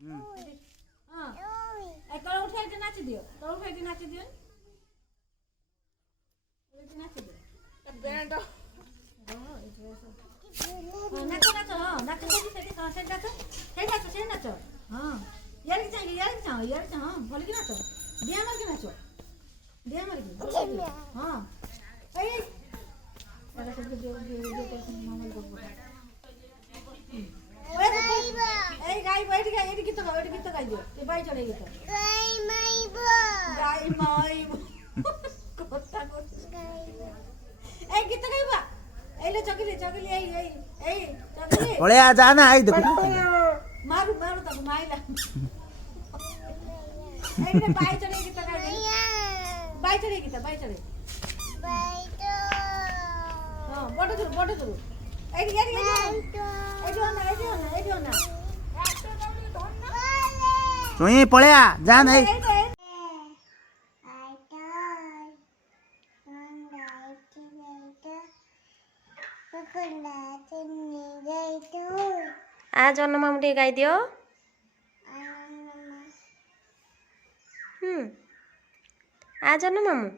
हां तोड़ उठा के नाच दियो तोड़ उठा के नाच दियो नाच दियो बैंड नाच नाच हां नाच सेठी नाच से नाच हां यार की हां बोल के नाच दिया मार के नाचो दिया मार के हां ए वाला सब जो कर मामल को ए गाय बैठ गया ये गीत गाई दो ते बाई चढ़े गीत गाय माई कोता को ए गीत गाइबा ए ले चगली ए चगली ओले आ जाना आई देखो मारू तक माइला ए ने बाई चढ़े गीत गाई बाई चढ़े हां बड़ दू ए ना तुई पळया जा नाही आ जन्म मामू टे गाई दियो आ जन्म मामू